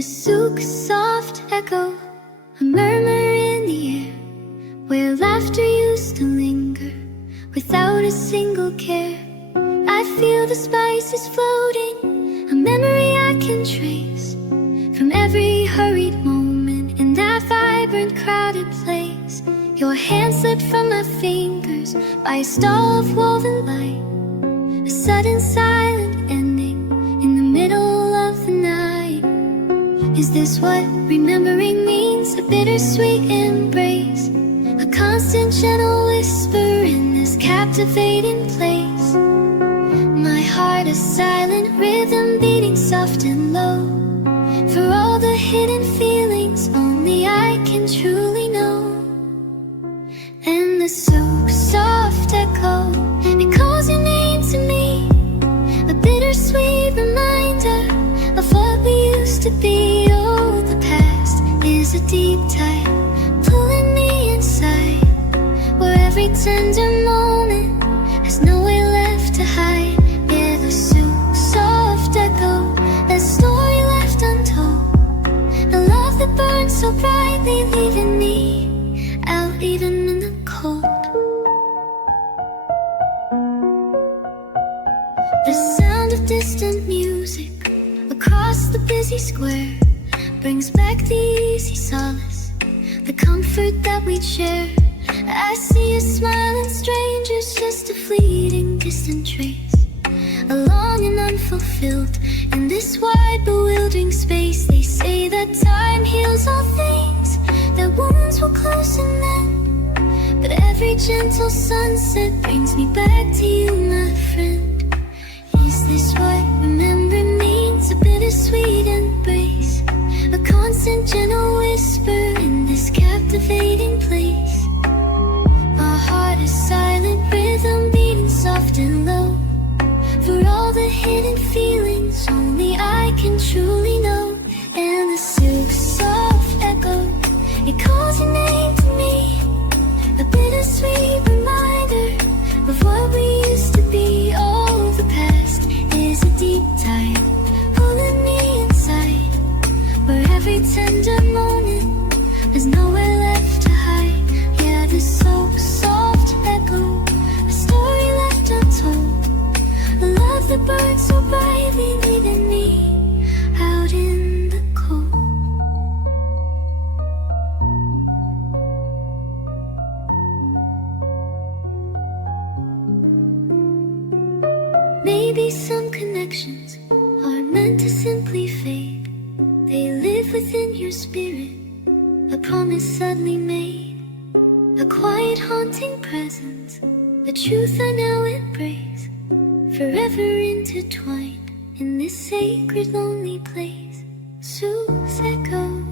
A souk soft echo, a murmur in the air, where laughter used to linger without a single care. I feel the spices floating, a memory I can trace from every hurried moment in that vibrant crowded place. Your hand slipped from my fingers by a stall of woven light, a sudden silent ending in the middle of the night. Is this what remembering means? A bittersweet embrace, a constant gentle whisper in this captivating place. My heart a silent rhythm beating soft and low, for all the hidden feelings only I can truly know. And the soft echo, it calls your name to me, a bittersweet reminder of what we used to be. Oh, the past is a deep tide pulling me inside, where every tender moment has nowhere left to hide. Yeah, the soft echo, that story left untold, a love that burns so brightly, leaving me out even in the cold. The sound of distant music across the busy square brings back the easy solace, the comfort that we'd share. I see a smiling stranger's just a fleeting distant trace, alone and unfulfilled in this wide bewildering space. They say that time heals all things, that wounds will close and mend, but every gentle sunset brings me back to you, my friend. Is this what remember means? A bittersweet embrace, a constant gentle whisper in this captivating place. My heart is silent rhythm beating soft and low, for all the hidden feelings only I can truly know. And the soft echo, it calls your name to me, a bittersweet reminder of what we used to be. Oh, the past is a deep tide pulling me inside, where every tender moment has nowhere left to hide. Yeah, the soft echo, a story left untold, a love that burns so brightly, leaving me out in the cold. Maybe some connections are meant to simply fade. They live within your spirit, a promise suddenly made, a quiet haunting presence, a truth I now embrace, forever intertwined in this sacred lonely place. Soothes echo.